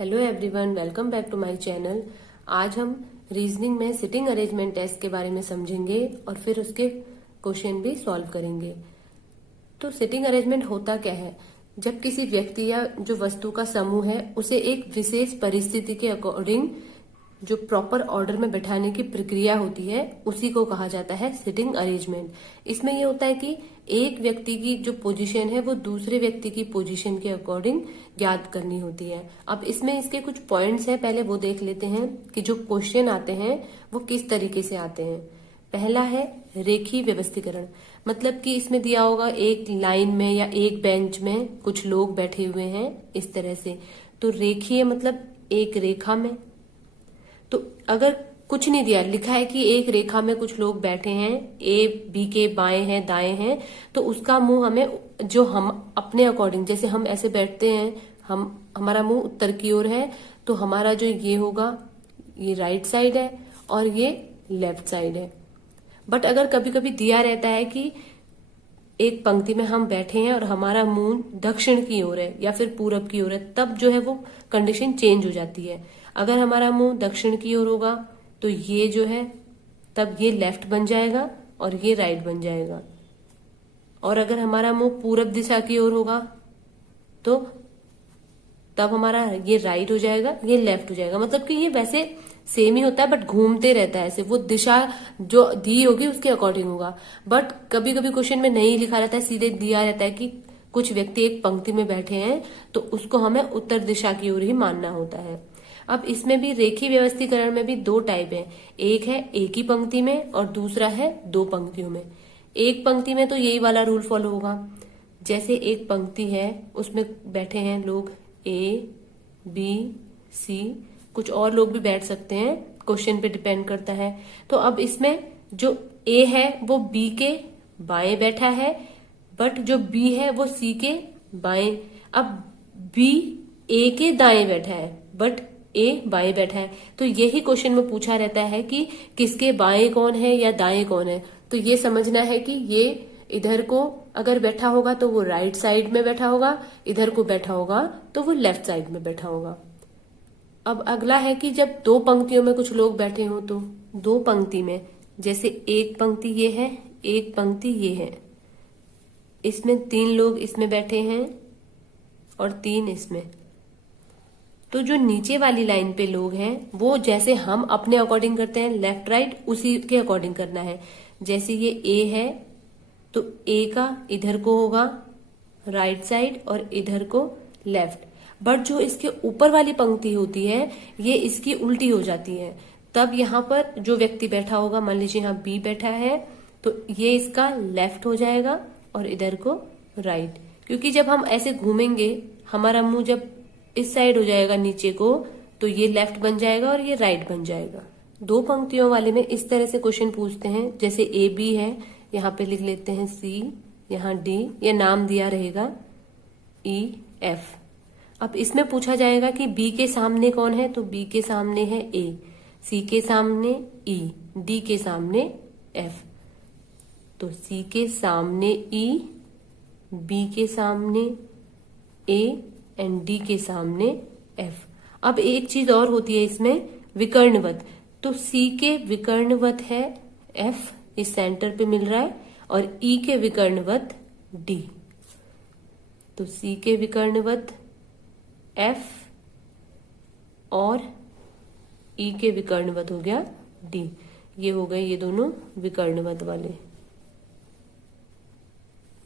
Hello everyone, welcome back to my channel. आज हम reasoning में सिटिंग अरेंजमेंट टेस्ट के बारे में समझेंगे और फिर उसके क्वेश्चन भी सॉल्व करेंगे। तो सिटिंग अरेंजमेंट होता क्या है? जब किसी व्यक्ति या जो वस्तु का समूह है उसे एक विशेष परिस्थिति के अकॉर्डिंग जो प्रॉपर ऑर्डर में बैठाने की प्रक्रिया होती है उसी को कहा जाता है सिटिंग अरेंजमेंट। इसमें यह होता है कि एक व्यक्ति की जो पोजीशन है वो दूसरे व्यक्ति की पोजीशन के अकॉर्डिंग ज्ञात करनी होती है। अब इसमें इसके कुछ पॉइंट्स हैं, पहले वो देख लेते हैं कि जो क्वेश्चन आते हैं वो किस तरीके से आते हैं। पहला है रेखीय व्यवस्थीकरण, मतलब कि इसमें दिया होगा एक लाइन में या एक बेंच में कुछ लोग बैठे हुए हैं इस तरह से। तो रेखीय मतलब एक रेखा में। तो अगर कुछ नहीं दिया, लिखा है कि एक रेखा में कुछ लोग बैठे हैं, ए बी के बाएं हैं दाएं हैं, तो उसका मुंह हमें जो हम अपने अकॉर्डिंग, जैसे हम ऐसे बैठते हैं, हमारा मुंह उत्तर की ओर है, तो हमारा जो ये होगा ये राइट साइड है और ये लेफ्ट साइड है। बट अगर कभी कभी दिया रहता है कि एक पंक्ति में हम बैठे हैं और हमारा मुंह दक्षिण की ओर है या फिर पूरब की ओर है, तब जो है वो कंडीशन चेंज हो जाती है। अगर हमारा मुंह दक्षिण की ओर होगा तो ये जो है तब ये लेफ्ट बन जाएगा और ये राइट बन जाएगा। और अगर हमारा मुंह पूरब दिशा की ओर होगा तो तब हमारा ये राइट हो जाएगा, ये लेफ्ट हो जाएगा। मतलब कि ये वैसे सेम ही होता है बट घूमते रहता है ऐसे, वो दिशा जो दी होगी उसके अकॉर्डिंग होगा। बट कभी कभी क्वेश्चन में नहीं लिखा रहता है, सीधे दिया रहता है कि कुछ व्यक्ति एक पंक्ति में बैठे हैं तो उसको हमें उत्तर दिशा की ओर ही मानना होता है। अब इसमें भी रेखीय व्यवस्थीकरण में भी दो टाइप है, एक है एक ही पंक्ति में और दूसरा है दो पंक्तियों में। एक पंक्ति में तो यही वाला रूल फॉलो होगा, जैसे एक पंक्ति है उसमें बैठे हैं लोग ए बी सी, कुछ और लोग भी बैठ सकते हैं, क्वेश्चन पे डिपेंड करता है। तो अब इसमें जो ए है वो बी के बाएं बैठा है, बट जो बी है वो सी के बाएं। अब बी ए के दाएं बैठा है बट ए बाएं बैठा है। तो यही क्वेश्चन में पूछा रहता है कि किसके बाएं कौन है या दाएं कौन है। तो ये समझना है कि ये इधर को अगर बैठा होगा तो वो राइट साइड में बैठा होगा, इधर को बैठा होगा तो वो लेफ्ट साइड में बैठा होगा। अब अगला है कि जब दो पंक्तियों में कुछ लोग बैठे हों, तो दो पंक्ति में, जैसे एक पंक्ति ये है एक पंक्ति ये है, इसमें तीन लोग इसमें बैठे हैं और तीन इसमें। तो जो नीचे वाली लाइन पे लोग हैं वो जैसे हम अपने अकॉर्डिंग करते हैं लेफ्ट राइट, उसी के अकॉर्डिंग करना है। जैसे ये ए है तो ए का इधर को होगा राइट साइड और इधर को लेफ्ट। बट जो इसके ऊपर वाली पंक्ति होती है ये इसकी उल्टी हो जाती है। तब यहाँ पर जो व्यक्ति बैठा होगा, मान लीजिए यहाँ बी बैठा है, तो ये इसका लेफ्ट हो जाएगा और इधर को राइट। क्योंकि जब हम ऐसे घूमेंगे हमारा मुंह जब इस साइड हो जाएगा नीचे को, तो ये लेफ्ट बन जाएगा और ये राइट बन जाएगा। दो पंक्तियों वाले में इस तरह से क्वेश्चन पूछते हैं, जैसे ए बी है, यहाँ पे लिख लेते हैं सी, यहाँ डी, ये नाम दिया रहेगा ई एफ। अब इसमें पूछा जाएगा कि बी के सामने कौन है, तो बी के सामने है ए, सी के सामने ई, डी के सामने एफ। तो सी के सामने ई, बी के सामने ए एंड डी के सामने एफ। अब एक चीज और होती है इसमें, विकर्णवत। तो सी के विकर्णवत है एफ, इस सेंटर पे मिल रहा है, और ई के विकर्णवत डी। तो सी के विकर्णवत एफ और ई के विकर्णवत हो गया डी। ये हो गए ये दोनों विकर्णवत वाले।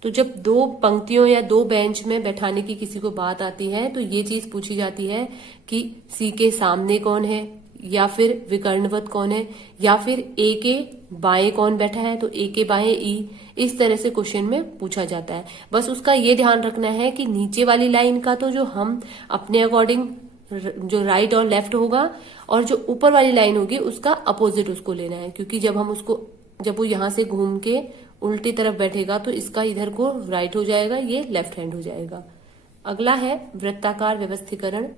तो जब दो पंक्तियों या दो बेंच में बैठाने की किसी को बात आती है तो ये चीज पूछी जाती है कि सी के सामने कौन है, या फिर विकर्णवत कौन है, या फिर ए के बाएं कौन बैठा है, तो ए के बाएं ई। इस तरह से क्वेश्चन में पूछा जाता है। बस उसका ये ध्यान रखना है कि नीचे वाली लाइन का तो जो हम अपने अकॉर्डिंग जो राइट और लेफ्ट होगा, और जो ऊपर वाली लाइन होगी उसका अपोजिट उसको लेना है। क्योंकि जब वो यहां से घूम के उल्टी तरफ बैठेगा तो इसका इधर को राइट हो जाएगा, ये लेफ्ट हैंड हो जाएगा। अगला है वृत्ताकार व्यवस्थीकरण।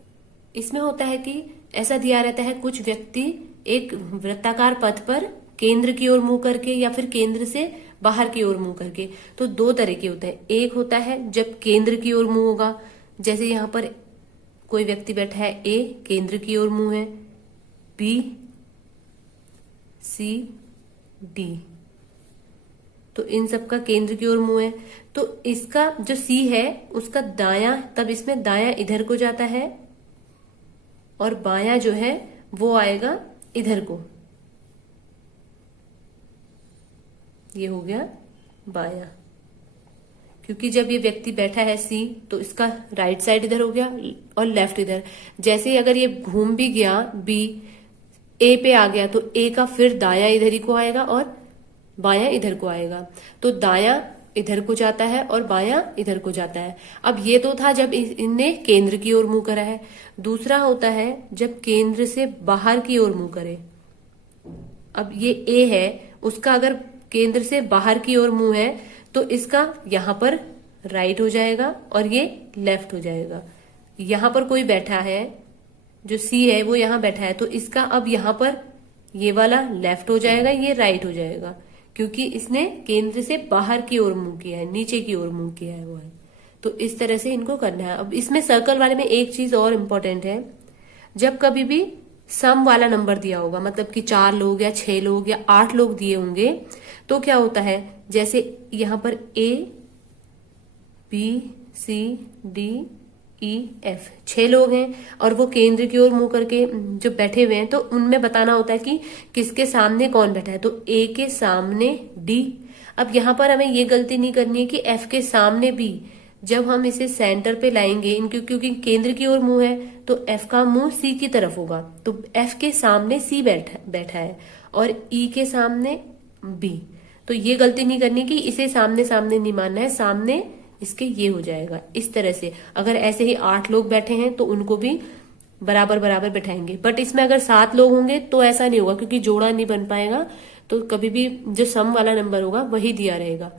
इसमें होता है कि ऐसा दिया रहता है कुछ व्यक्ति एक वृत्ताकार पथ पर केंद्र की ओर मुंह करके या फिर केंद्र से बाहर की ओर मुंह करके। तो दो तरह के होते हैं, एक होता है जब केंद्र की ओर मुंह होगा, जैसे यहाँ पर कोई व्यक्ति बैठा है ए, केंद्र की ओर मुंह है, बी, सी, डी, तो इन सब का केंद्र की ओर मुंह है। तो इसका जो सी है उसका दायां, तब इसमें दायां इधर को जाता है और बायां जो है वो आएगा इधर को। ये हो गया बायां, क्योंकि जब ये व्यक्ति बैठा है सी तो इसका राइट साइड इधर हो गया और लेफ्ट इधर। जैसे ही अगर ये घूम भी गया बी ए पे आ गया तो ए का फिर दायां इधर ही को आएगा और बायां इधर को आएगा। तो दायां इधर को जाता है और बायां इधर को जाता है। अब ये तो था जब इनने केंद्र की ओर मुंह करा है। दूसरा होता है जब केंद्र से बाहर की ओर मुंह करे। अब ये ए है, उसका अगर केंद्र से बाहर की ओर मुंह है तो इसका यहां पर राइट हो जाएगा और ये लेफ्ट हो जाएगा। यहां पर कोई बैठा है, जो सी है वो यहां बैठा है, तो इसका अब यहां पर ये वाला लेफ्ट हो जाएगा, ये राइट हो जाएगा, क्योंकि इसने केंद्र से बाहर की ओर मुंह किया है, नीचे की ओर मुंह किया है वो है। तो इस तरह से इनको करना है। अब इसमें सर्कल वाले में एक चीज और इम्पोर्टेंट है, जब कभी भी सम वाला नंबर दिया होगा, मतलब कि 4 लोग या 6 लोग या 8 लोग दिए होंगे, तो क्या होता है, जैसे यहां पर ए, B, C, D, E, F 6 लोग हैं और वो केंद्र की ओर मुंह करके जो बैठे हुए हैं, तो उनमें बताना होता है कि किसके सामने कौन बैठा है। तो ए के सामने डी। अब यहां पर हमें ये गलती नहीं करनी है कि एफ के सामने बी। जब हम इसे सेंटर पे लाएंगे, इनके क्योंकि केंद्र की ओर मुंह है तो एफ का मुंह सी की तरफ होगा, तो एफ के सामने सी बैठा है और ई के सामने बी। तो ये गलती नहीं करनी कि इसे सामने सामने नहीं मानना है, सामने इसके ये हो जाएगा। इस तरह से अगर ऐसे ही 8 लोग बैठे हैं तो उनको भी बराबर बराबर बैठाएंगे। बट इसमें अगर 7 लोग होंगे तो ऐसा नहीं होगा, क्योंकि जोड़ा नहीं बन पाएगा। तो कभी भी जो सम वाला नंबर होगा वही दिया रहेगा।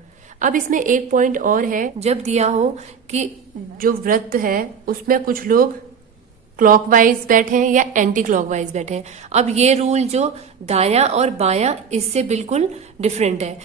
अब इसमें एक पॉइंट और है, जब दिया हो कि जो वृत्त है उसमें कुछ लोग क्लॉकवाइज बैठे हैं या एंटी क्लॉकवाइज बैठे हैं। अब ये रूल जो दायां और बायां इससे बिल्कुल डिफरेंट है।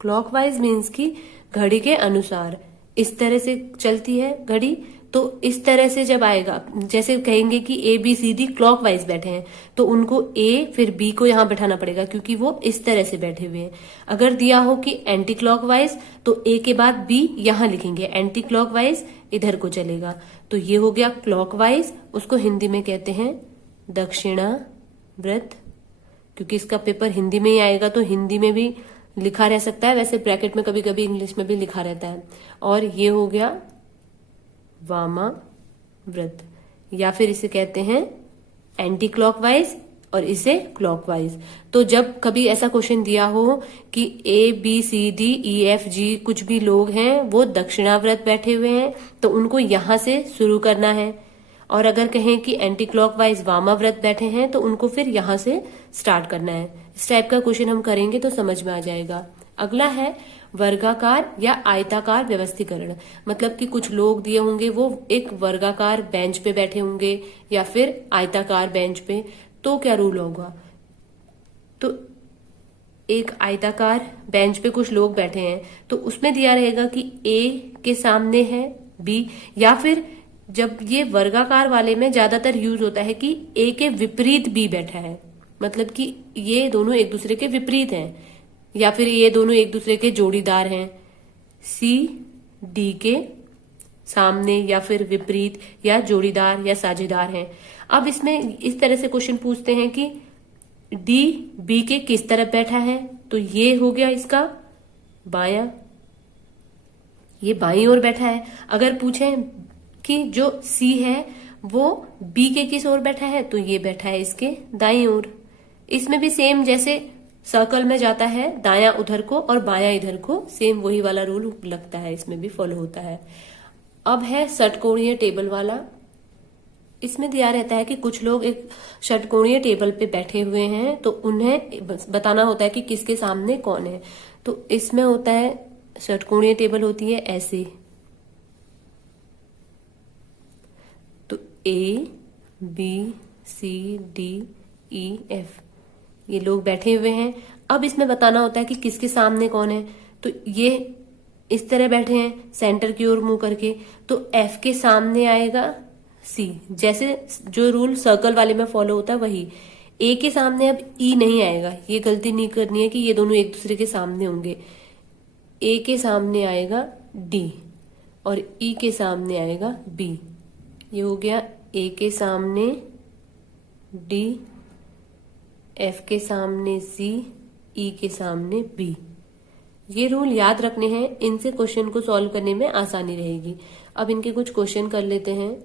क्लॉकवाइज मीन्स कि घड़ी के अनुसार इस तरह से चलती है घड़ी, तो इस तरह से जब आएगा, जैसे कहेंगे कि A B C D clockwise बैठे हैं तो उनको ए फिर बी को यहां बैठाना पड़ेगा, क्योंकि वो इस तरह से बैठे हुए हैं। अगर दिया हो कि एंटी क्लॉकवाइज तो ए के बाद बी यहां लिखेंगे, एंटी क्लॉकवाइज इधर को चलेगा। तो ये हो गया क्लॉकवाइज, उसको हिंदी में कहते हैं दक्षिणावर्त। क्योंकि इसका पेपर हिंदी में ही आएगा तो हिंदी में भी लिखा रह सकता है, वैसे ब्रैकेट में कभी कभी इंग्लिश में भी लिखा रहता है। और ये हो गया वामाव्रत, या फिर इसे कहते हैं एंटी क्लॉकवाइज और इसे क्लॉकवाइज। तो जब कभी ऐसा क्वेश्चन दिया हो कि A B C D E F G कुछ भी लोग हैं वो दक्षिणाव्रत बैठे हुए हैं, तो उनको यहां से शुरू करना है। और अगर कहें कि एंटी क्लॉकवाइज वामाव्रत बैठे हैं तो उनको फिर यहां से स्टार्ट करना है। इस टाइप का क्वेश्चन हम करेंगे तो समझ में आ जाएगा। अगला है वर्गाकार या आयताकार व्यवस्थीकरण। मतलब कि कुछ लोग दिए होंगे वो एक वर्गाकार बेंच पे बैठे होंगे या फिर आयताकार बेंच पे, तो क्या रूल होगा। तो एक आयताकार बेंच पे कुछ लोग बैठे हैं तो उसमें दिया रहेगा कि ए के सामने है बी, या फिर जब ये वर्गाकार वाले में ज्यादातर यूज होता है कि ए के विपरीत बी बैठा है, मतलब कि ये दोनों एक दूसरे के विपरीत हैं, या फिर ये दोनों एक दूसरे के जोड़ीदार हैं। सी डी के सामने या फिर विपरीत या जोड़ीदार या साझेदार हैं। अब इसमें इस तरह से क्वेश्चन पूछते हैं कि डी बी के किस तरफ बैठा है, तो ये हो गया इसका बायां, ये बाईं ओर बैठा है। अगर पूछें कि जो सी है वो बी के किस ओर बैठा है, तो ये बैठा है इसके दाईं ओर। इसमें भी सेम जैसे सर्कल में जाता है दायां उधर को और बायां इधर को, सेम वही वाला रूल लगता है, इसमें भी फॉलो होता है। अब है षटकोणीय टेबल वाला। इसमें दिया रहता है कि कुछ लोग एक षटकोणीय टेबल पे बैठे हुए हैं तो उन्हें बताना होता है कि किसके सामने कौन है। तो इसमें होता है षटकोणीय टेबल होती है ऐसे, तो A B C D E F ये लोग बैठे हुए हैं। अब इसमें बताना होता है कि किसके सामने कौन है। तो ये इस तरह बैठे हैं सेंटर की ओर मुंह करके, तो एफ के सामने आएगा सी। जैसे जो रूल सर्कल वाले में फॉलो होता है वही। ए के सामने अब ई नहीं आएगा, ये गलती नहीं करनी है कि ये दोनों एक दूसरे के सामने होंगे। ए के सामने आएगा डी और ई के सामने आएगा बी। ये हो गया ए के सामने डी, एफ के सामने सी, ई के सामने बी। ये रूल याद रखने हैं, इनसे क्वेश्चन को सॉल्व करने में आसानी रहेगी। अब इनके कुछ क्वेश्चन कर लेते हैं।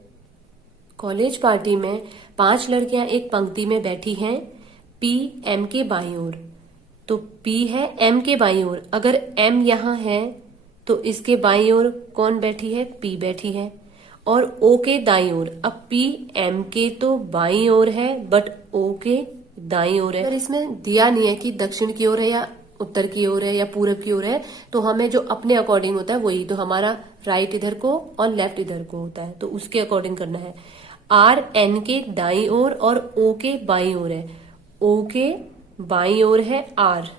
कॉलेज पार्टी में 5 लड़कियां एक पंक्ति में बैठी हैं, पी एम के बाईं ओर। तो पी है एम के बाईं ओर, अगर एम यहां है तो इसके बाईं ओर कौन बैठी है? पी बैठी है। और ओ के दाईं ओर, अब पी एम के तो बाईं ओर है बट ओ के दाईं ओर है। पर इसमें दिया नहीं है कि दक्षिण की ओर है या उत्तर की ओर है या पूरब की ओर है, तो हमें जो अपने अकॉर्डिंग होता है वही, तो हमारा राइट इधर को और लेफ्ट इधर को होता है, तो उसके अकॉर्डिंग करना है। आर एन के दाईं ओर और ओ के बाईं ओर है। ओ के बाईं ओर है आर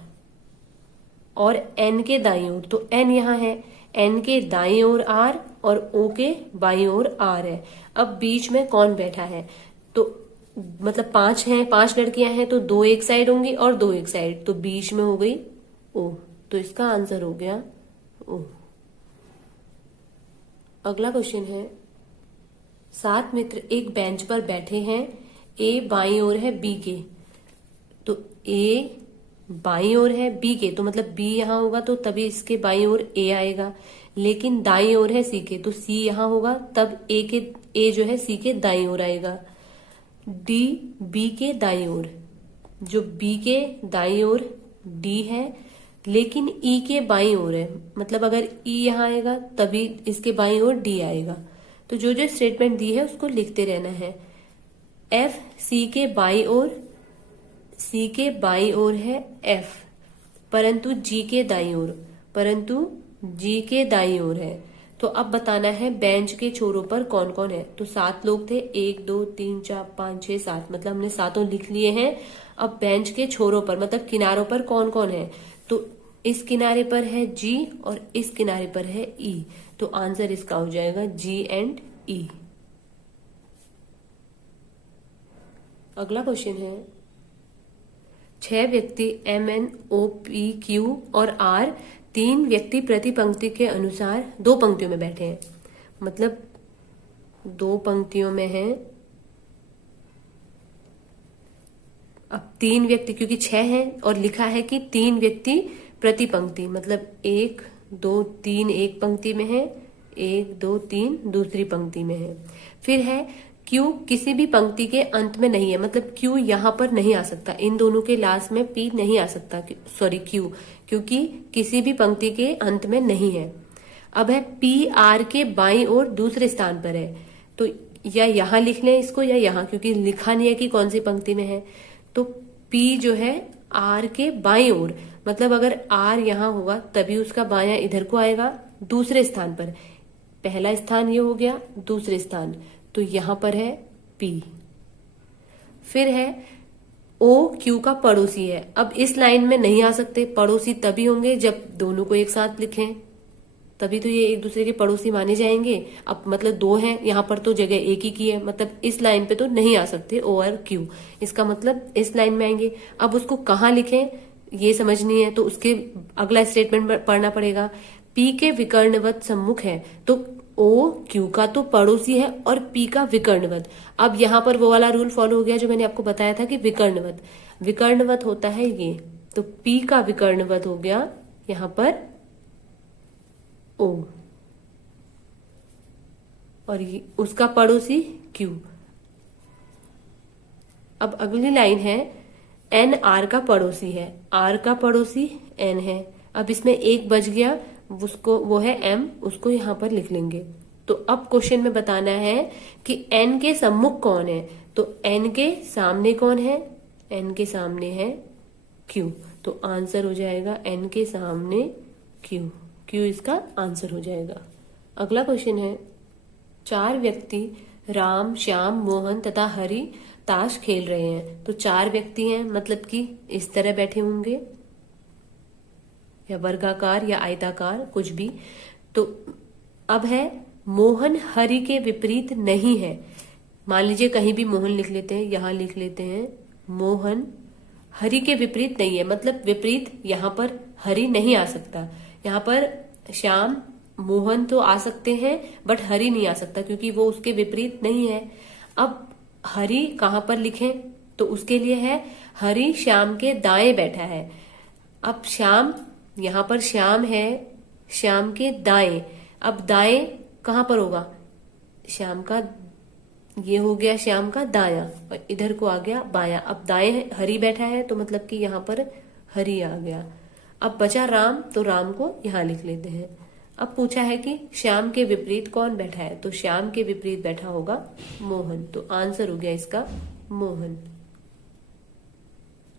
और एन के दाईं ओर, तो एन यहां है, एन के दाईं ओर आर और ओ के बाईं ओर आर है। अब बीच में कौन बैठा है? तो मतलब 5 हैं, 5 लड़कियां हैं, तो 2 एक साइड होंगी और 2 एक साइड, तो बीच में हो गई ओ। तो इसका आंसर हो गया ओ। अगला क्वेश्चन है, 7 मित्र एक बेंच पर बैठे हैं, ए बाईं ओर है बी के। तो ए बाईं ओर है बी के, तो मतलब बी यहां होगा तो तभी इसके बाईं ओर ए आएगा। लेकिन दाईं ओर है सी के, तो सी यहां होगा तब ए जो है सी के दाईं ओर आएगा। डी बी के दाईं ओर, जो बी के दाईं ओर डी है लेकिन ई के बाईं ओर है, मतलब अगर ई यहां आएगा तभी इसके बाईं ओर डी आएगा। तो जो जो स्टेटमेंट दी है उसको लिखते रहना है। एफ सी के बाईं ओर, सी के बाईं ओर है एफ, परंतु जी के दाईं ओर, परंतु जी के दाईं ओर है। तो अब बताना है बेंच के छोरों पर कौन कौन है। तो 7 लोग थे, 1 2 3 4 5 6 7, मतलब हमने 7 लिख लिए हैं। अब बेंच के छोरों पर मतलब किनारों पर कौन कौन है? तो इस किनारे पर है जी और इस किनारे पर है ई, तो आंसर इसका हो जाएगा जी एंड ई। अगला क्वेश्चन है, 6 व्यक्ति M N O P Q और आर, 3 व्यक्ति प्रति पंक्ति के अनुसार 2 पंक्तियों में बैठे हैं, मतलब 2 पंक्तियों में हैं। अब 3 व्यक्ति, क्योंकि 6 हैं और लिखा है कि 3 व्यक्ति प्रति पंक्ति, मतलब 1 2 3 एक पंक्ति में है, 1 2 3 दूसरी पंक्ति में है। फिर है क्यू किसी भी पंक्ति के अंत में नहीं है, मतलब क्यू यहां पर नहीं आ सकता, इन दोनों के लास्ट में पी नहीं आ सकता, सॉरी क्यू, क्योंकि किसी भी पंक्ति के अंत में नहीं है। अब है पी आर के बाईं ओर दूसरे स्थान पर है, तो या यहां लिख लें इसको या यहां, क्योंकि लिखा नहीं है कि कौन सी पंक्ति में है। तो पी जो है आर के बाईं ओर, मतलब अगर आर यहां होगा तभी उसका बायां इधर को आएगा दूसरे स्थान पर। पहला स्थान ये हो गया, दूसरे स्थान, तो यहां पर है पी। फिर है ओ क्यू का पड़ोसी है। अब इस लाइन में नहीं आ सकते, पड़ोसी तभी होंगे जब दोनों को एक साथ लिखें, तभी तो ये एक दूसरे के पड़ोसी माने जाएंगे। अब मतलब 2 हैं, यहां पर तो जगह एक ही की है, मतलब इस लाइन पे तो नहीं आ सकते ओ और क्यू, इसका मतलब इस लाइन में आएंगे। अब उसको कहाँ लिखें ये समझनी है, तो उसके अगला स्टेटमेंट पढ़ना पड़ेगा। पी के विकर्णवत सम्मुख है, तो ओ क्यू का तो पड़ोसी है और पी का विकर्णवत। अब यहां पर वो वाला रूल फॉलो हो गया जो मैंने आपको बताया था कि विकर्णवत होता है ये, तो पी का विकर्णवत हो गया यहां पर ओ, और ये उसका पड़ोसी क्यू। अब अगली लाइन है एन आर का पड़ोसी है, आर का पड़ोसी एन है। अब इसमें एक बच गया, उसको वो है एम, उसको यहां पर लिख लेंगे। तो अब क्वेश्चन में बताना है कि एन के सम्मुख कौन है, तो एन के सामने कौन है? एन के सामने है क्यू, तो आंसर हो जाएगा एन के सामने क्यू, क्यू इसका आंसर हो जाएगा। अगला क्वेश्चन है, 4 व्यक्ति राम श्याम मोहन तथा हरि ताश खेल रहे हैं। तो 4 व्यक्ति हैं, मतलब कि इस तरह बैठे होंगे या वर्गाकार या आयताकार कुछ भी। तो अब है मोहन हरि के विपरीत नहीं है, मान लीजिए कहीं भी मोहन लिख लेते हैं, यहां लिख लेते हैं मोहन। हरि के विपरीत नहीं है, मतलब विपरीत यहां पर हरि नहीं आ सकता। यहां पर श्याम मोहन तो आ सकते हैं बट हरि नहीं आ सकता क्योंकि वो उसके विपरीत नहीं है। अब हरि कहां पर लिखें, तो उसके लिए है हरि श्याम के दाएं बैठा है। अब श्याम, यहां पर श्याम है, श्याम के दाएं। अब दाएं कहां पर होगा, श्याम का, ये हो गया श्याम का दायां और इधर को आ गया बायां। अब दाएं हरि बैठा है तो मतलब कि यहां पर हरि आ गया। अब बचा राम, तो राम को यहां लिख लेते हैं। अब पूछा है कि श्याम के विपरीत कौन बैठा है, तो श्याम के विपरीत बैठा होगा मोहन। तो आंसर हो गया इसका मोहन।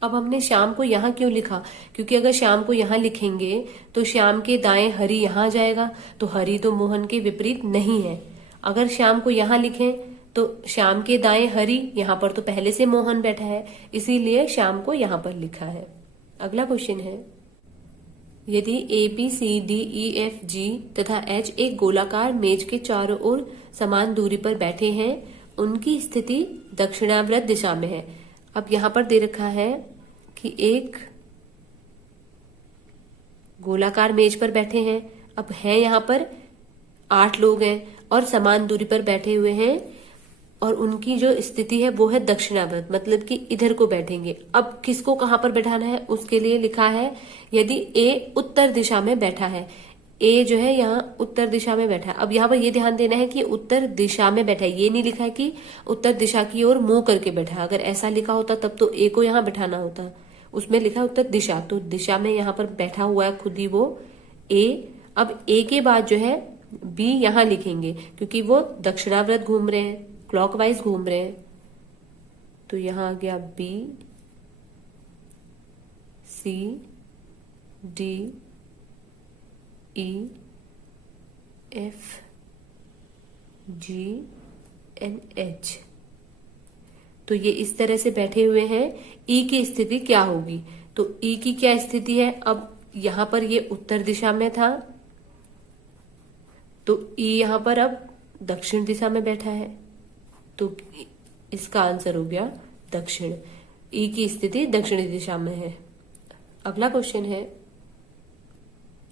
अब हमने श्याम को यहां क्यों लिखा, क्योंकि अगर श्याम को यहां लिखेंगे तो श्याम के दाएं हरि यहां जाएगा, तो हरि तो मोहन के विपरीत नहीं है। अगर श्याम को यहां लिखें तो श्याम के दाएं हरि, यहां पर तो पहले से मोहन बैठा है, इसीलिए श्याम को यहां पर लिखा है। अगला क्वेश्चन है, यदि ABCDEFG तथा H एक गोलाकार मेज के चारों ओर समान दूरी पर बैठे हैं, उनकी स्थिति दक्षिणावर्त दिशा में है। अब यहां पर दे रखा है कि एक गोलाकार मेज पर बैठे हैं। अब है यहां पर 8 लोग हैं और समान दूरी पर बैठे हुए हैं और उनकी जो स्थिति है वो है दक्षिणावर्त, मतलब कि इधर को बैठेंगे। अब किसको कहां पर बैठाना है, उसके लिए लिखा है यदि A उत्तर दिशा में बैठा है, A जो है यहाँ उत्तर दिशा में बैठा है। अब यहाँ पर ये ध्यान देना है कि उत्तर दिशा में बैठा है, ये नहीं लिखा है कि उत्तर दिशा की ओर मुंह करके बैठा है। अगर ऐसा लिखा होता तब तो A को यहाँ बैठाना होता, उसमें लिखा है उत्तर दिशा, तो दिशा में यहाँ पर बैठा हुआ है खुद ही वो A। अब A के बाद जो है B यहाँ लिखेंगे क्योंकि वो दक्षिणावर्त घूम रहे हैं, क्लॉकवाइज घूम रहे हैं। तो यहां आ गया B, C, D, E, F, G and H। तो ये इस तरह से बैठे हुए हैं। E की स्थिति क्या होगी, तो E की क्या स्थिति है, अब यहां पर ये उत्तर दिशा में था तो E यहां पर अब दक्षिण दिशा में बैठा है, तो इसका आंसर हो गया दक्षिण। ई की स्थिति दक्षिणी दिशा में है। अगला क्वेश्चन है,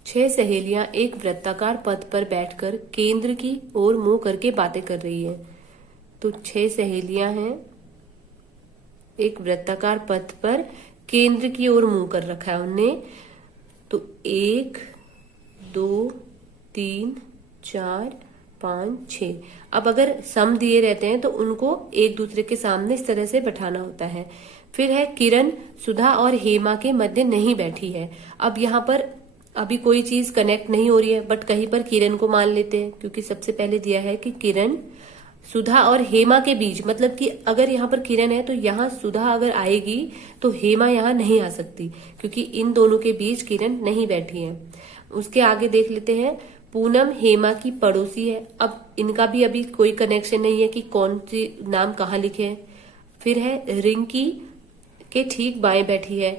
6 सहेलियां एक वृत्ताकार पथ पर बैठकर केंद्र की ओर मुंह करके बातें कर रही हैं। तो 6 सहेलियां हैं, एक वृत्ताकार पथ पर केंद्र की ओर मुंह कर रखा है उनने। तो 1 2 3 4 5 6। अब अगर सम दिए रहते हैं तो उनको एक दूसरे के सामने इस तरह से बैठाना होता है। फिर है किरण सुधा और हेमा के मध्य नहीं बैठी है। अब यहाँ पर अभी कोई चीज कनेक्ट नहीं हो रही है बट कहीं पर किरण को मान लेते हैं क्योंकि सबसे पहले दिया है कि किरण सुधा और हेमा के बीच, मतलब कि अगर यहाँ पर किरण है तो यहाँ सुधा अगर आएगी तो हेमा यहाँ नहीं आ सकती क्योंकि इन दोनों के बीच किरण नहीं बैठी है। उसके आगे देख लेते हैं, पूनम हेमा की पड़ोसी है। अब इनका भी अभी कोई कनेक्शन नहीं है कि कौन सी नाम कहाँ लिखे हैं। फिर है रिंकी के ठीक बाएं बैठी है,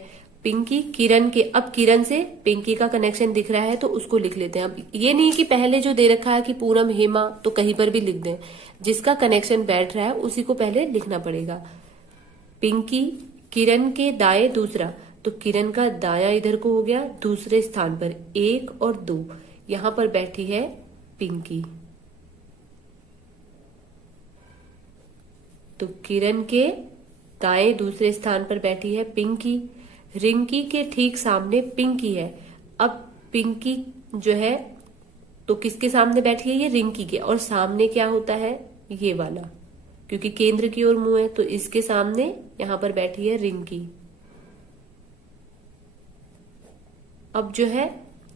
पिंकी किरण के, अब किरण से पिंकी का कनेक्शन दिख रहा है तो उसको लिख लेते हैं। अब ये नहीं कि पहले जो दे रखा है कि पूनम हेमा तो कहीं पर भी लिख दें, जिसका कनेक्शन बैठ रहा है उसी को पहले लिखना पड़ेगा। पिंकी किरण के दाएं दूसरा, तो किरण का दाया इधर को हो गया, दूसरे स्थान पर 1 और 2 यहां पर बैठी है पिंकी। तो किरण के दाएं दूसरे स्थान पर बैठी है पिंकी। रिंकी के ठीक सामने पिंकी है। अब पिंकी जो है तो किसके सामने बैठी है, ये रिंकी के, और सामने क्या होता है ये वाला, क्योंकि केंद्र की ओर मुंह है तो इसके सामने यहां पर बैठी है रिंकी। अब जो है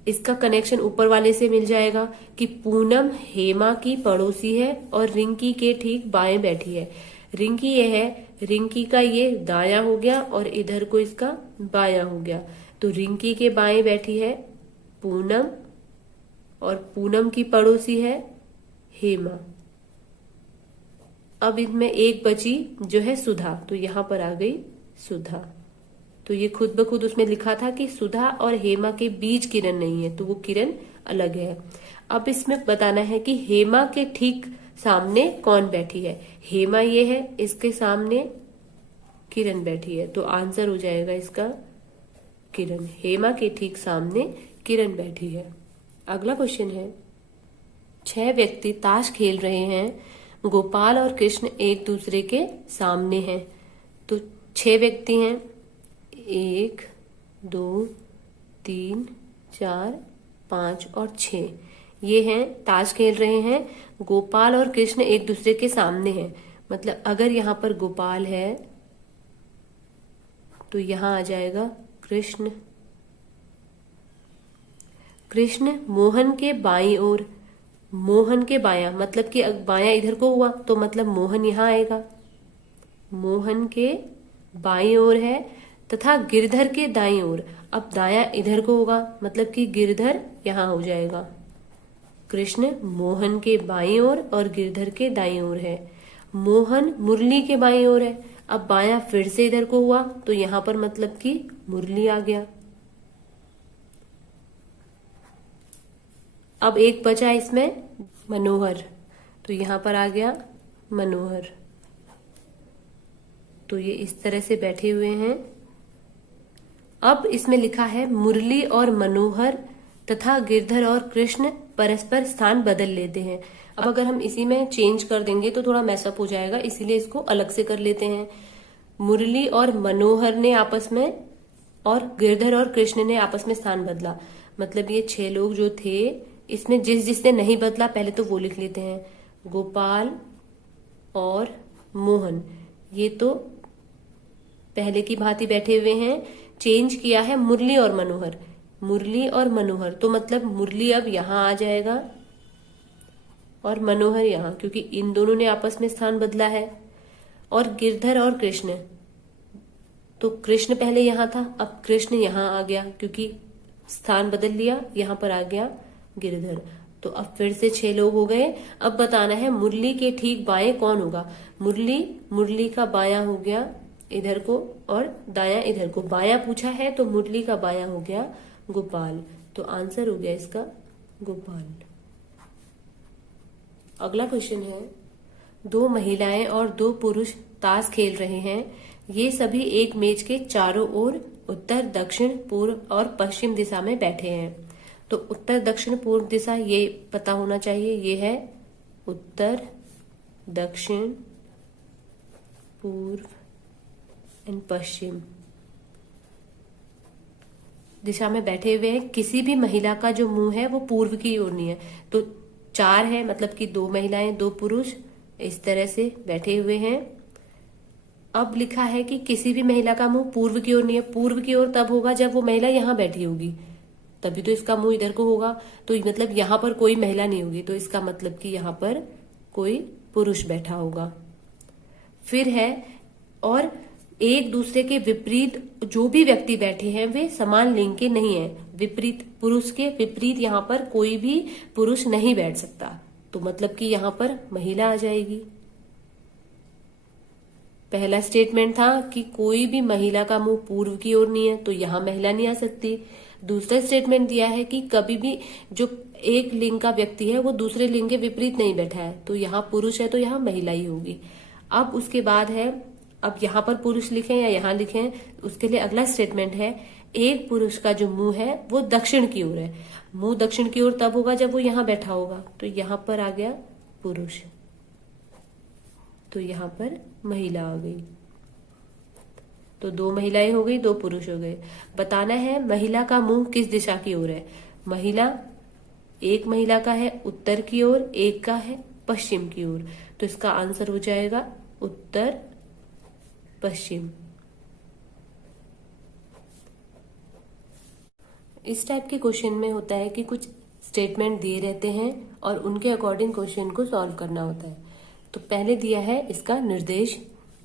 इसका कनेक्शन ऊपर वाले से मिल जाएगा कि पूनम हेमा की पड़ोसी है और रिंकी के ठीक बाएं बैठी है। रिंकी ये है, रिंकी का ये दाया हो गया और इधर को इसका बाया हो गया। तो रिंकी के बाएं बैठी है पूनम और पूनम की पड़ोसी है हेमा। अब इनमें एक बची जो है सुधा, तो यहां पर आ गई सुधा। तो ये खुद ब खुद उसमें लिखा था कि सुधा और हेमा के बीच किरण नहीं है, तो वो किरण अलग है। अब इसमें बताना है कि हेमा के ठीक सामने कौन बैठी है? हेमा ये है, इसके सामने किरण बैठी है, तो आंसर हो जाएगा इसका किरण। हेमा के ठीक सामने किरण बैठी है। अगला क्वेश्चन है, 6 व्यक्ति ताश खेल रहे हैं। गोपाल और कृष्ण एक दूसरे के सामने हैं। तो 6 व्यक्ति हैं, 1 2 3 4 5 और 6, ये हैं ताश खेल रहे हैं। गोपाल और कृष्ण एक दूसरे के सामने हैं, मतलब अगर यहां पर गोपाल है तो यहां आ जाएगा कृष्ण। कृष्ण मोहन के बाईं ओर, मोहन के बायां मतलब कि बायां इधर को हुआ तो मतलब मोहन यहां आएगा। मोहन के बाईं ओर है तथा गिरधर के दाईं ओर, अब दायां इधर को होगा मतलब कि गिरधर यहां हो जाएगा। कृष्ण मोहन के बाईं ओर और गिरधर के दाईं ओर है। मोहन मुरली के बाईं ओर है, अब बायां फिर से इधर को हुआ तो यहां पर मतलब कि मुरली आ गया। अब एक बचा इसमें मनोहर, तो यहां पर आ गया मनोहर। तो ये इस तरह से बैठे हुए हैं। अब इसमें लिखा है मुरली और मनोहर तथा गिरधर और कृष्ण परस्पर स्थान बदल लेते हैं। अब अगर हम इसी में चेंज कर देंगे तो थोड़ा मैसअप हो जाएगा, इसीलिए इसको अलग से कर लेते हैं। मुरली और मनोहर ने आपस में और गिरधर और कृष्ण ने आपस में स्थान बदला, मतलब ये 6 लोग जो थे इसमें जिसने नहीं बदला पहले तो वो लिख लेते हैं। गोपाल और मोहन ये तो पहले की भांति बैठे हुए हैं। चेंज किया है मुरली और मनोहर, मुरली और मनोहर, तो मतलब मुरली अब यहां आ जाएगा और मनोहर यहां, क्योंकि इन दोनों ने आपस में स्थान बदला है। और गिरधर और कृष्ण, तो कृष्ण पहले यहां था, अब कृष्ण यहां आ गया क्योंकि स्थान बदल लिया, यहां पर आ गया गिरधर। तो अब फिर से 6 लोग हो गए। अब बताना है मुरली के ठीक बाएं कौन होगा। मुरली का बायां हो गया इधर को और दायां इधर को। बायां पूछा है तो मुरली का बायां हो गया गोपाल, तो आंसर हो गया इसका गोपाल। अगला क्वेश्चन है, 2 महिलाएं और 2 पुरुष ताश खेल रहे हैं। ये सभी एक मेज के चारों ओर उत्तर, दक्षिण, पूर्व और पश्चिम दिशा में बैठे हैं। तो उत्तर, दक्षिण, पूर्व दिशा ये पता होना चाहिए, ये है उत्तर, दक्षिण, पूर्व एंड पश्चिम दिशा में बैठे हुए हैं। किसी भी महिला का जो मुंह है वो पूर्व की ओर नहीं है, तो 4 है मतलब कि 2 महिलाएं 2 पुरुष इस तरह से बैठे हुए हैं। अब लिखा है कि किसी भी महिला का मुंह पूर्व की ओर नहीं है। पूर्व की ओर तब होगा जब वो महिला यहां बैठी होगी, तभी तो इसका मुंह इधर को होगा, तो मतलब यहां पर कोई महिला नहीं होगी, तो इसका मतलब कि यहां पर कोई पुरुष बैठा होगा। फिर है, और एक दूसरे के विपरीत जो भी व्यक्ति बैठे हैं वे समान लिंग के नहीं है। विपरीत, पुरुष के विपरीत यहां पर कोई भी पुरुष नहीं बैठ सकता, तो मतलब कि यहां पर महिला आ जाएगी। पहला स्टेटमेंट था कि कोई भी महिला का मुंह पूर्व की ओर नहीं है, तो यहां महिला नहीं आ सकती। दूसरा स्टेटमेंट दिया है कि कभी भी जो एक लिंग का व्यक्ति है वो दूसरे लिंग के विपरीत नहीं बैठा है, तो यहां पुरुष है तो यहां महिला ही होगी। अब उसके बाद है, अब यहां पर पुरुष लिखें या यहां लिखें, उसके लिए अगला स्टेटमेंट है, एक पुरुष का जो मुंह है वो दक्षिण की ओर है। मुंह दक्षिण की ओर तब होगा जब वो यहां बैठा होगा, तो यहां पर आ गया पुरुष, तो यहां पर महिला आ गई। तो 2 महिलाएं हो गई, 2 पुरुष हो गए। बताना है महिला का मुंह किस दिशा की ओर है। एक महिला का है उत्तर की ओर, एक का है पश्चिम की ओर, तो इसका आंसर हो जाएगा उत्तर पश्चिम। इस टाइप के क्वेश्चन में होता है कि कुछ स्टेटमेंट दिए रहते हैं और उनके अकॉर्डिंग क्वेश्चन को सॉल्व करना होता है। तो पहले दिया है इसका निर्देश,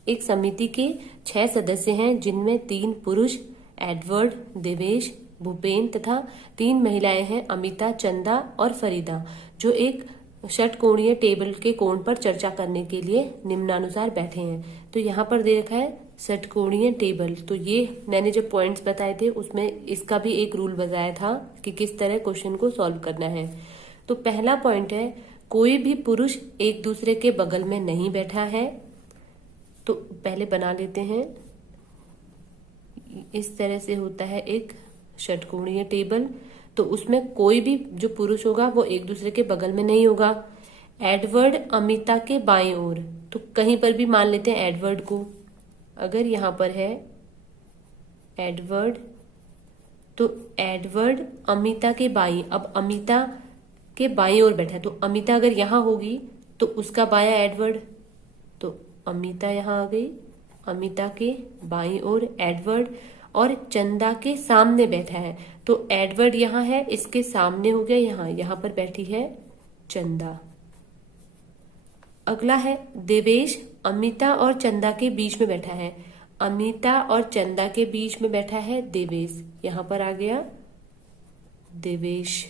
एक समिति के 6 सदस्य हैं जिनमें 3 पुरुष एडवर्ड, देवेश, भूपेन तथा 3 महिलाएं हैं अमिता, चंदा और फरीदा, जो एक षटकोणीय टेबल के कोण पर चर्चा करने के लिए निम्नानुसार बैठे हैं। तो यहाँ पर दे रखा है षटकोणीय टेबल, तो ये मैंने जो पॉइंट्स बताए थे उसमें इसका भी एक रूल बताया था कि किस तरह क्वेश्चन को सॉल्व करना है। तो पहला पॉइंट है, कोई भी पुरुष एक दूसरे के बगल में नहीं बैठा है। तो पहले बना लेते हैं। इस तरह से होता है एक षटकोणीय टेबल। तो उसमें कोई भी जो पुरुष होगा वो एक दूसरे के बगल में नहीं होगा। एडवर्ड अमिता के बाईं ओर, तो कहीं पर भी मान लेते हैं एडवर्ड को। अगर यहां पर है एडवर्ड, तो एडवर्ड अमिता के बाईं, अब अमिता के बाईं ओर बैठा है, तो अमिता अगर यहां होगी तो उसका बायां एडवर्ड, तो अमिता यहां आ गई। अमिता के बाईं ओर एडवर्ड, और चंदा के सामने बैठा है, तो एडवर्ड यहां है, इसके सामने हो गया यहां पर बैठी है चंदा। अगला है देवेश अमिता और चंदा के बीच में बैठा है। अमिता और चंदा के बीच में बैठा है देवेश, यहां पर आ गया देवेश।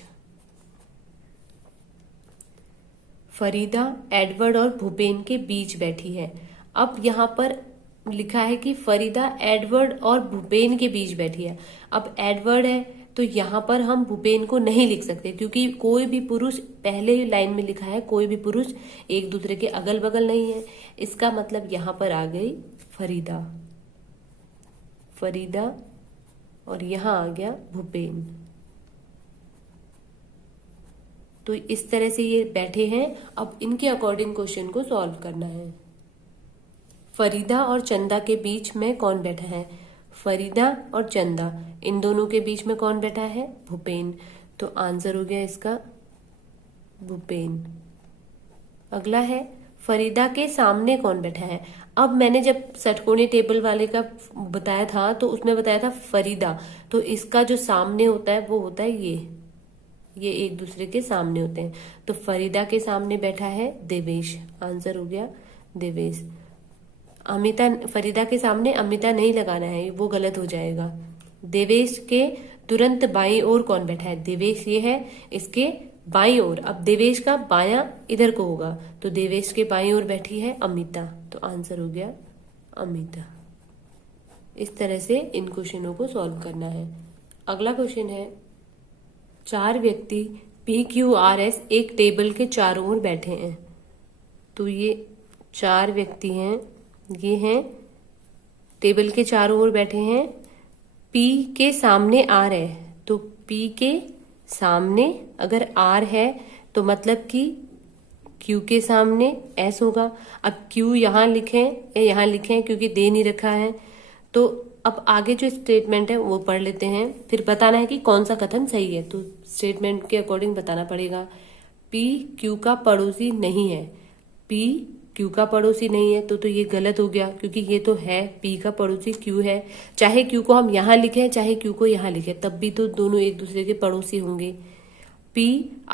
फरीदा एडवर्ड और भूपेन के बीच बैठी है। अब यहां पर लिखा है कि फरीदा एडवर्ड और भूपेन के बीच बैठी है। अब एडवर्ड है तो यहां पर हम भूपेन को नहीं लिख सकते, क्योंकि कोई भी पुरुष, पहले ही लाइन में लिखा है कोई भी पुरुष एक दूसरे के अगल बगल नहीं है। इसका मतलब यहां पर आ गई फरीदा, फरीदा, और यहां आ गया भूपेन। तो इस तरह से ये बैठे हैं। अब इनके अकॉर्डिंग क्वेश्चन को सॉल्व करना है। फरीदा और चंदा के बीच में कौन बैठा है? फरीदा और चंदा, इन दोनों के बीच में कौन बैठा है? भूपेन। तो आंसर हो गया इसका भूपेन। अगला है फरीदा के सामने कौन बैठा है? अब मैंने जब षटकोणीय टेबल वाले का बताया था तो उसमें बताया था फरीदा, तो इसका जो सामने होता है वो होता है ये एक दूसरे के सामने होते हैं। तो फरीदा के सामने बैठा है देवेश, आंसर हो गया देवेश। अमिता, फरीदा के सामने अमिता नहीं लगाना है, वो गलत हो जाएगा। देवेश के तुरंत बाईं ओर कौन बैठा है? देवेश ये है, इसके बाईं ओर, अब देवेश का बायां इधर को होगा, तो देवेश के बाईं ओर बैठी है अमिता, तो आंसर हो गया अमिता। इस तरह से इन क्वेश्चनों को सॉल्व करना है। अगला क्वेश्चन है, 4 व्यक्ति PQRS एक टेबल के चारों ओर बैठे हैं। तो ये 4 व्यक्ति हैं, ये हैं टेबल के चारों ओर बैठे हैं। P के सामने R है, तो P के सामने अगर R है तो मतलब कि Q के सामने S होगा। अब Q यहां लिखें या यहां लिखें क्योंकि दे नहीं रखा है। तो अब आगे जो स्टेटमेंट है वो पढ़ लेते हैं, फिर बताना है कि कौन सा कथन सही है। तो स्टेटमेंट के अकॉर्डिंग बताना पड़ेगा। P Q का पड़ोसी नहीं है। P Q का पड़ोसी नहीं है तो ये गलत हो गया, क्योंकि ये तो है P का पड़ोसी Q है। चाहे Q को हम यहां लिखें चाहे Q को यहां लिखें, तब भी तो दोनों एक दूसरे के पड़ोसी होंगे। P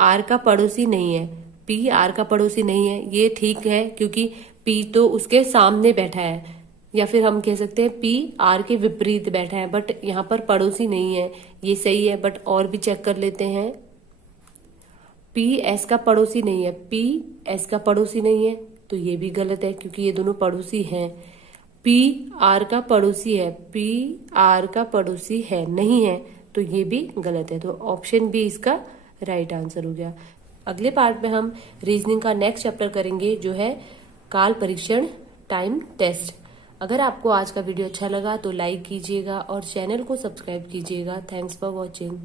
R का पड़ोसी नहीं है, P R का पड़ोसी नहीं है, ये ठीक है क्योंकि P तो उसके सामने बैठा है, या फिर हम कह सकते हैं P R के विपरीत बैठा है, बट यहाँ पर पड़ोसी नहीं है, ये सही है। बट और भी चेक कर लेते हैं। P S का पड़ोसी नहीं है, P S का पड़ोसी नहीं है, तो ये भी गलत है क्योंकि ये दोनों पड़ोसी हैं। P R का पड़ोसी है, P R का पड़ोसी है नहीं है, तो ये भी गलत है। तो ऑप्शन बी इसका राइट आंसर हो गया। अगले पार्ट में हम रीजनिंग का नेक्स्ट चैप्टर करेंगे, जो है काल परीक्षण टाइम टेस्ट। अगर आपको आज का वीडियो अच्छा लगा तो लाइक कीजिएगा और चैनल को सब्सक्राइब कीजिएगा। Thanks for watching.